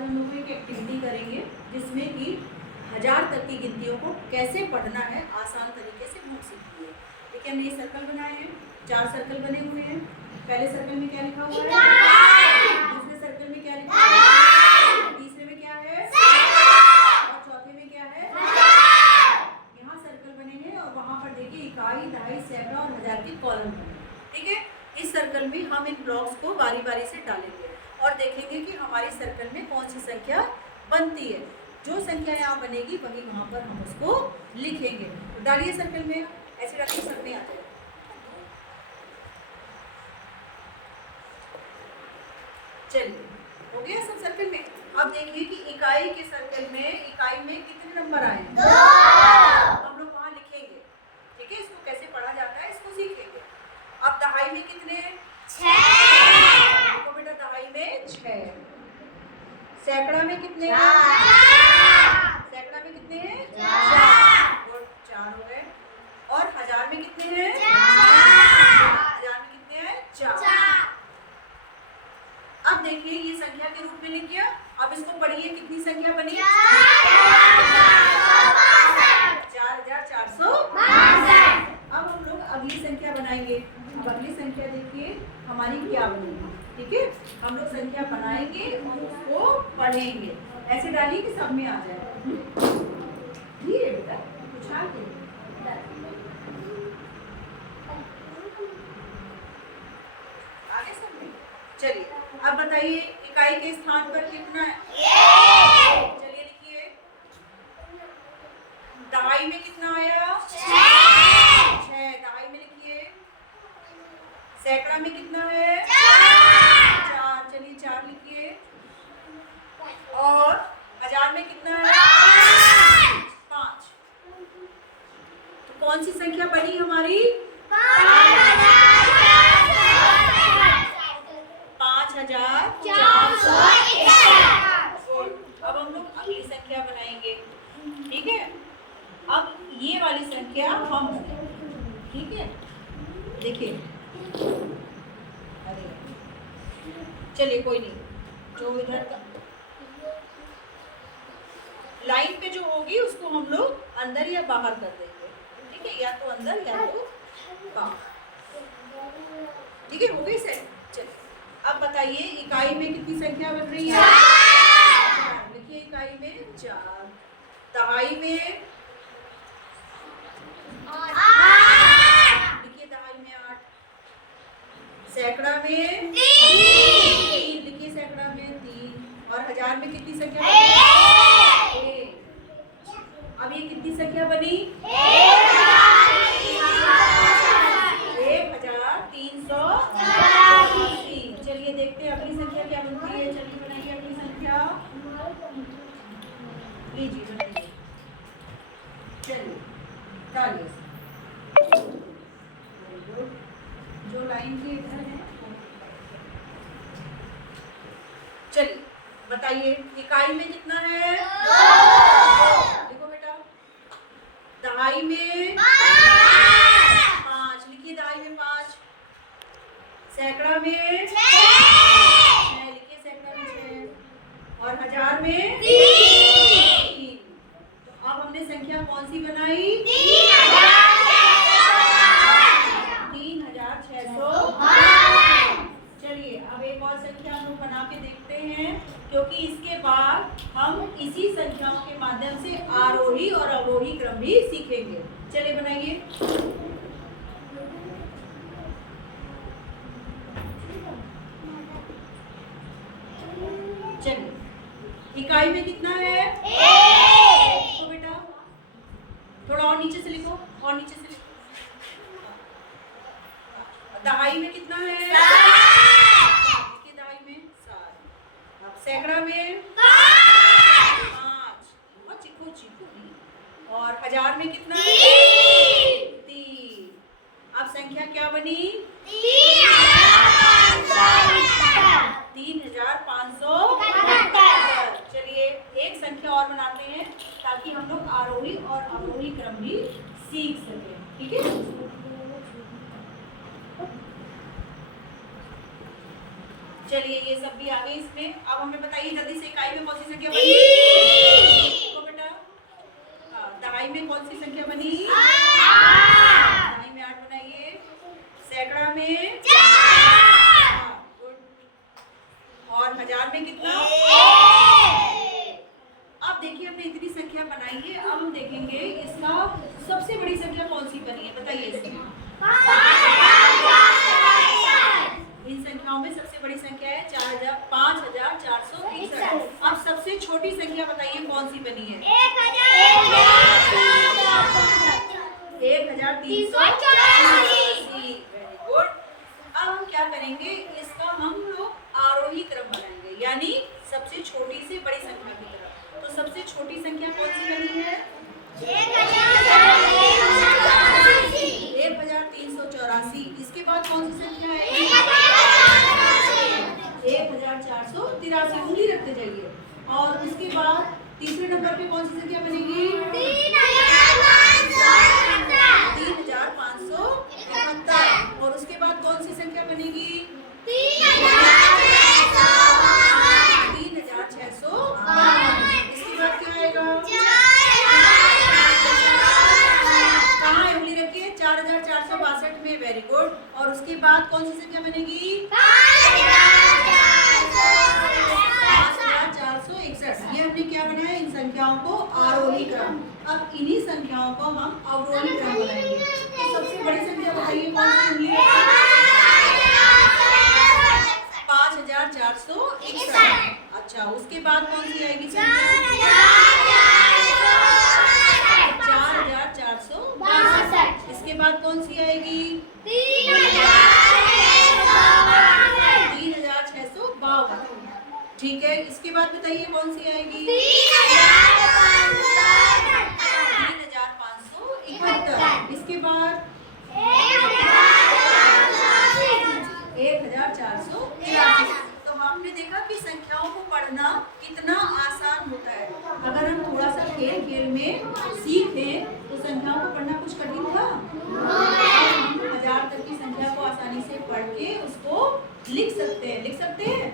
आज हम लोग एक एक्टिविटी करेंगे जिसमें कि 1000 तक की गिनतियों को कैसे पढ़ना है आसान तरीके से वो सीखिए। देखिए हमने ये सर्कल बनाए हैं, 4 सर्कल बने हुए हैं। पहले सर्कल में क्या लिखा हुआ है, दूसरे सर्कल में क्या लिखा हुआ है, तीसरे में क्या है और चौथे में क्या है। यहाँ सर्कल बने हैं और वहाँ पर देखिए इकाई, दहाई, सैकड़ा और हजार के कॉलम बने। ठीक है, इस सर्कल में हम इन ब्लॉक्स को बारी बारी से डालेंगे और देखेंगे कि हमारी सर्कल में कौन सी संख्या बनती है। जो संख्या यहाँ बनेगी वही वहाँ पर हम उसको लिखेंगे। तो डालिए सर्कल में, ऐसे डालिए सब में आ जाए। चलिए हो गया सब सर्कल में। अब देखिए कि इकाई के सर्कल में इकाई में कितने नंबर आए हैं, 2। हम लोग वहाँ लिखेंगे। ठीक है, इसको कैसे पढ़ा जाता है इसको सीखेंगे। अब दहाई में कितने, 6। देखो बेटा दहाई में 6। सैकड़ा में कितने, 4। सैकड़ा में कितने हैं, 4 और 4 हो गए। और हजार में कितने हैं, 4। हजार में कितने हैं, 4। अब देखिए ये संख्या के रूप में लिख गया। अब इसको पढ़िए, कितनी संख्या बनी, 4462। अब हम लोग अगली संख्या बनाएंगे। अब अगली संख्या देखिए हमारी क्या बनेगी। ठीक है, हम लोग संख्या बनाएंगे और उसको पढ़ेंगे। ऐसे डालिए कि सब में आ जाए। धीरे बेटा उछाल के। आगे सब में। चलिए अब बताइए इकाई के स्थान पर कितना है, चलिए लिखिए। दहाई में कितना आया, 6। दहाई में लिखिए। सैकड़ा में कितना है, 4। चलिए 4 लिखिए। और हजार में कितना है, 5। तो कौन सी संख्या बनी हमारी, 5461। अब हम लोग अगली संख्या बनाएंगे। ठीक है, अब ये वाली संख्या हम बनाएंगे। ठीक है, देखिए अरे चलिए कोई नहीं, जो इधर का लाइन पे जो होगी उसको हम लोग अंदर या बाहर कर देंगे। ठीक है, या तो अंदर या तो बाहर। ठीक है, हो गई सेट। चलिए अब बताइए इकाई में कितनी संख्या बन रही है, 4। लिखिए इकाई में 4। दहाई में 8। लिखिए दहाई में 8। सैकड़ा में 3। लिखिए सैकड़ा में 3। और हजार में कितनी संख्या बनी, 1। अब ये कितनी संख्या बनी, 1380। चलिए देखते हैं अगली संख्या क्या बनती है। चलिए बनाइए अगली संख्या, लीजिए बनाइए। चलिए डालिए, जो लाइन के इधर है। चलिए बताइए इकाई में कितना है, 2। देखो बेटा दहाई में 5। लिखिए दहाई में 5। सैकड़ा में 6। लिखिए सैकड़ा में 6। और हजार में 3। तो अब हमने संख्या कौन सी बनाई, 3600। चलिए अब एक और संख्या हम लोग बना के देखते हैं, क्योंकि इसके बाद हम इसी संख्याओं के माध्यम से आरोही और अवरोही क्रम भी सीखेंगे। चलिए बनाइए। चलिए इकाई में कितना है, 1। तो बेटा थोड़ा और नीचे से लिखो, और नीचे से लिखो। दहाई में कितना है, 7। दहाई में 7। अब सैकड़ा में 5। और चिको चिको। और हजार में कितना है, 3। अब संख्या क्या बनी, 3500। चलिए एक संख्या और बनाते हैं ताकि हम लोग आरोही और अवरोही क्रम भी सीख सकें। ठीक है, चलिए ये सब भी आ गए इसमें। अब अब हमें बताइए जल्दी से, इकाई में कौन सी संख्या बनी? देखो बेटा, दहाई में कौन सी संख्या बनी? 8। दहाई में 8 बनाइए। सैकड़ा में 4। गुड। और हजार में कितना? 1। अब देखिए हमने इतनी संख्या बनाई है, अब हम देखेंगे इसका सबसे बड़ी संख्या कौन सी बनी है, बताइए इसमें। इन संख्याओं में सबसे बड़ी संख्या है 5461। अब सबसे छोटी संख्या बताइए कौन सी बनी है? 1384। Very good. अब हम क्या करेंगे, इसका हम लोग आरोही क्रम बनाएंगे, यानी सबसे छोटी से बड़ी संख्या की तरफ। तो सबसे छोटी संख्या कौन सी बनी है? 1384। इसके बाद कौन सी संख्या है? 1483। उंगली रखते जाइए। और उसके बाद तीसरे नंबर पे कौन सी संख्या बनेगी? 3571। और उसके बाद कौन सी संख्या बनेगी? 3652। इसके बाद क्या आएगा? कहाँ है? उंगली रखिए। 4462 में। Very good. और उसके बाद कौन सी संख्या बनेगी? 5461। ये हमने क्या बनाया? इन संख्याओं को आरोही क्रम। अब इन्हीं संख्याओं को हम अवरोही क्रम बनाएंगे। तो सबसे बड़ी संख्या बताइए कौन सी? उंगली 5461। अच्छा, उसके बाद कौन सी आएगी? 4462। इसके बाद कौन सी आएगी? 3652। ठीक है। इसके बाद बताइए कौन सी आएगी? 3571। इसके बाद 1483। तो हमने देखा कि संख्याओं को पढ़ना कितना आसान होता है। अगर हम थोड़ा सा खेल खेल में सीखें तो संख्याओं को पढ़ना कुछ कठिन था? हम 1000 तक की संख्या को आसानी से पढ़ के उसको लिख सकते हैं।